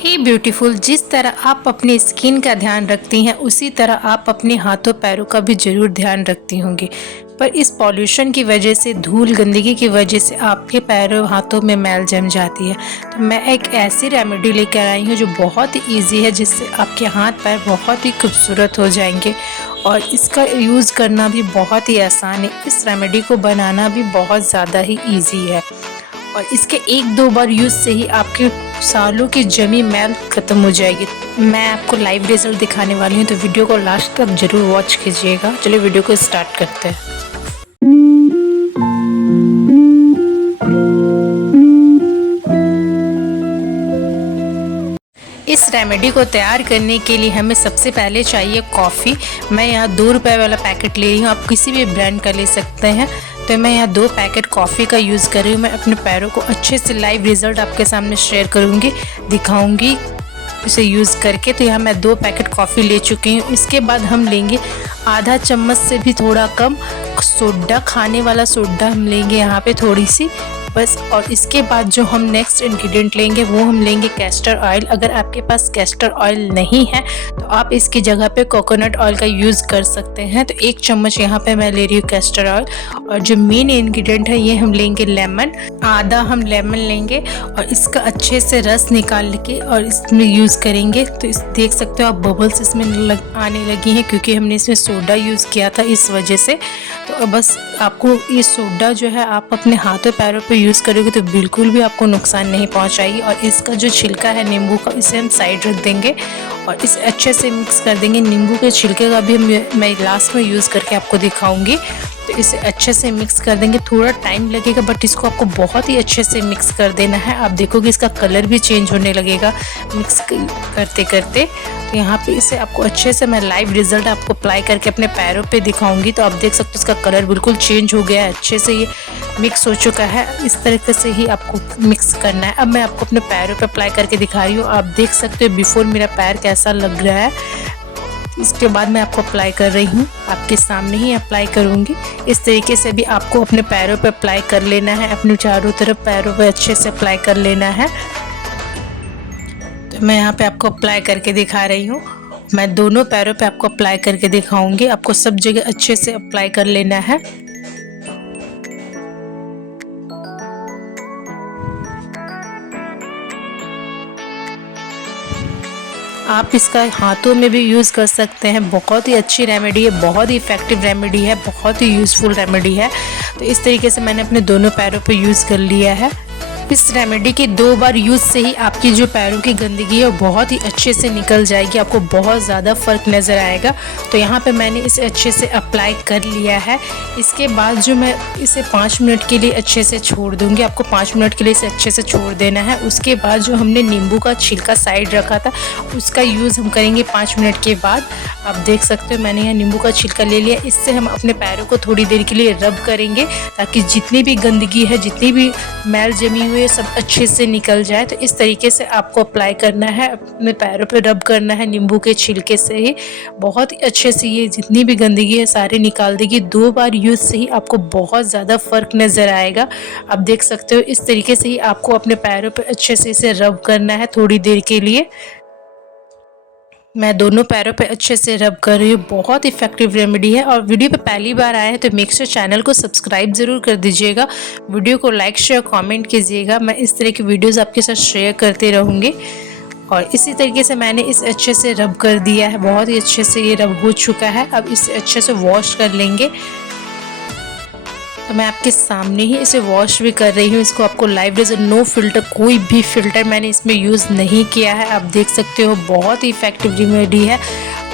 हे beautiful, जिस तरह आप अपनी स्किन का ध्यान रखती हैं उसी तरह आप अपने हाथों पैरों का भी ज़रूर ध्यान रखती होंगी। पर इस पॉल्यूशन की वजह से, धूल गंदगी की वजह से आपके पैरों हाथों में मैल जम जाती है। तो मैं एक ऐसी रेमेडी लेकर आई हूँ जो बहुत ही ईजी है, जिससे आपके हाथ पैर बहुत ही खूबसूरत हो जाएंगे और इसका यूज़ करना भी बहुत ही आसान है। इस रेमेडी को बनाना भी बहुत ज़्यादा ही ईजी है और इसके 1-2 बार यूज़ से ही आपके सालों की जमी मैल ख़त्म हो जाएगी। मैं आपको लाइव रिजल्ट दिखाने वाली हूँ, तो वीडियो को लास्ट तक ज़रूर वॉच कीजिएगा। चलिए वीडियो को स्टार्ट करते हैं। इस रेमेडी को तैयार करने के लिए हमें सबसे पहले चाहिए कॉफ़ी। मैं यहाँ 2 रुपये वाला पैकेट ले रही हूँ, आप किसी भी ब्रांड का ले सकते हैं। तो मैं यहाँ 2 पैकेट कॉफ़ी का यूज़ कर रही हूँ। मैं अपने पैरों को अच्छे से लाइव रिज़ल्ट आपके सामने शेयर करूँगी, दिखाऊँगी इसे यूज़ करके। तो यहाँ मैं 2 पैकेट कॉफ़ी ले चुकी हूँ। इसके बाद हम लेंगे आधा चम्मच से भी थोड़ा कम सोडा, खाने वाला सोडा हम लेंगे यहाँ पे थोड़ी सी बस। और इसके बाद जो हम नेक्स्ट इंग्रेडिएंट लेंगे वो हम लेंगे कैस्टर ऑयल। अगर आपके पास कैस्टर ऑयल नहीं है तो आप इसकी जगह पे कोकोनट ऑयल का यूज़ कर सकते हैं। तो 1 चम्मच यहाँ पे मैं ले रही हूँ कैस्टर ऑयल। और जो मेन इंग्रेडिएंट है ये हम लेंगे लेमन, आधा हम लेमन लेंगे और इसका अच्छे से रस निकाल के और इसमें यूज़ करेंगे। तो इस देख सकते हो आप बबल्स इसमें आने लगी हैं, क्योंकि हमने इसमें सोडा यूज़ किया था इस वजह से। तो बस आपको ये सोडा जो है आप अपने हाथों पैरों पे यूज़ करोगे तो बिल्कुल भी आपको नुकसान नहीं पहुंचाएगी। और इसका जो छिलका है नींबू का, इसे हम साइड रख देंगे और इसे अच्छे से मिक्स कर देंगे। नींबू के छिलके का भी मैं लास्ट में यूज़ करके आपको दिखाऊंगी। तो इसे अच्छे से मिक्स कर देंगे। थोड़ा टाइम लगेगा बट इसको आपको बहुत ही अच्छे से मिक्स कर देना है। आप देखोगे इसका कलर भी चेंज होने लगेगा मिक्स करते करते। तो यहाँ पे इसे आपको अच्छे से मैं लाइव रिजल्ट आपको अप्लाई करके अपने पैरों पे दिखाऊंगी। तो आप देख सकते हो इसका कलर बिल्कुल चेंज हो गया है, अच्छे से ये मिक्स हो चुका है। इस तरीके से ही आपको मिक्स करना है। अब मैं आपको अपने पैरों पे अप्लाई करके दिखा रही हूँ। आप देख सकते हो बिफोर मेरा पैर कैसा लग रहा है। इसके बाद मैं आपको अप्लाई कर रही हूँ, आपके सामने ही अप्लाई करूँगी। इस तरीके से भी आपको अपने पैरों पे अप्लाई कर लेना है, अपने चारों तरफ पैरों पे अच्छे से अप्लाई कर लेना है। तो मैं यहाँ पे आपको अप्लाई करके दिखा रही हूँ। मैं दोनों पैरों पे आपको अप्लाई करके दिखाऊंगी। आपको सब जगह अच्छे से अप्लाई कर लेना है। आप इसका हाथों में भी यूज़ कर सकते हैं। बहुत ही अच्छी रेमेडी है, बहुत ही इफ़ेक्टिव रेमेडी है, बहुत ही यूज़फुल रेमेडी है। तो इस तरीके से मैंने अपने दोनों पैरों पे यूज़ कर लिया है। इस रेमेडी के 2 बार यूज़ से ही आपकी जो पैरों की गंदगी है वो बहुत ही अच्छे से निकल जाएगी। आपको बहुत ज़्यादा फ़र्क नज़र आएगा। तो यहाँ पे मैंने इसे अच्छे से अप्लाई कर लिया है। इसके बाद जो मैं इसे 5 मिनट के लिए अच्छे से छोड़ दूँगी। आपको 5 मिनट के लिए इसे अच्छे से छोड़ देना है। उसके बाद जो हमने नींबू का छिलका साइड रखा था उसका यूज़ हम करेंगे 5 मिनट के बाद। आप देख सकते हो मैंने यहाँ नींबू का छिलका ले लिया। इससे हम अपने पैरों को थोड़ी देर के लिए रब करेंगे, ताकि जितनी भी गंदगी है, जितनी भी मैल जमी हुई है, सब अच्छे से निकल जाए। तो इस तरीके से आपको अप्लाई करना है, अपने पैरों पे रब करना है नींबू के छिलके से ही। बहुत ही अच्छे से ये जितनी भी गंदगी है सारी निकाल देगी। 2 बार यूज़ से ही आपको बहुत ज़्यादा फ़र्क नज़र आएगा। आप देख सकते हो इस तरीके से ही आपको अपने पैरों पे अच्छे से इसे रब करना है थोड़ी देर के लिए। मैं दोनों पैरों पे अच्छे से रब कर रही हूँ। बहुत इफेक्टिव रेमेडी है। और वीडियो पे पहली बार आए हैं तो मेक श्योर चैनल को सब्सक्राइब ज़रूर कर दीजिएगा। वीडियो को लाइक शेयर कमेंट कीजिएगा। मैं इस तरह की वीडियोस आपके साथ शेयर करते रहूँगी। और इसी तरीके से मैंने इसे अच्छे से रब कर दिया है। बहुत ही अच्छे से ये रब हो चुका है। अब इसे अच्छे से वॉश कर लेंगे। तो मैं आपके सामने ही इसे वॉश भी कर रही हूँ। इसको आपको लाइव रिजल्ट, नो फिल्टर, कोई भी फिल्टर मैंने इसमें यूज़ नहीं किया है। आप देख सकते हो बहुत ही इफेक्टिव रेमेडी है।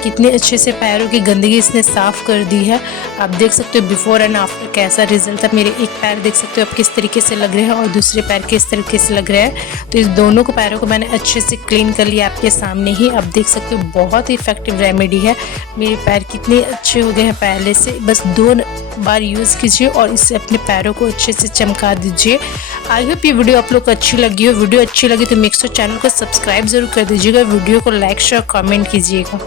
कितने अच्छे से पैरों की गंदगी इसने साफ़ कर दी है। आप देख सकते हो बिफोर एंड आफ्टर कैसा रिजल्ट है। मेरे एक पैर देख सकते हो आप किस तरीके से लग रहे हैं और दूसरे पैर किस तरीके से लग रहे हैं। तो इस दोनों को पैरों को मैंने अच्छे से क्लीन कर लिया आपके सामने ही। आप देख सकते हो बहुत ही इफेक्टिव रेमेडी है। मेरे पैर कितने अच्छे हो गए हैं पहले से। बस 2 बार यूज़ कीजिए और इससे अपने पैरों को अच्छे से चमका दीजिए। आई होप ये वीडियो आप लोग को अच्छी लगी हो। वीडियो अच्छी लगी तो मेक श्योर चैनल को सब्सक्राइब ज़रूर कर दीजिएगा। वीडियो को लाइक शेयर कमेंट कीजिएगा।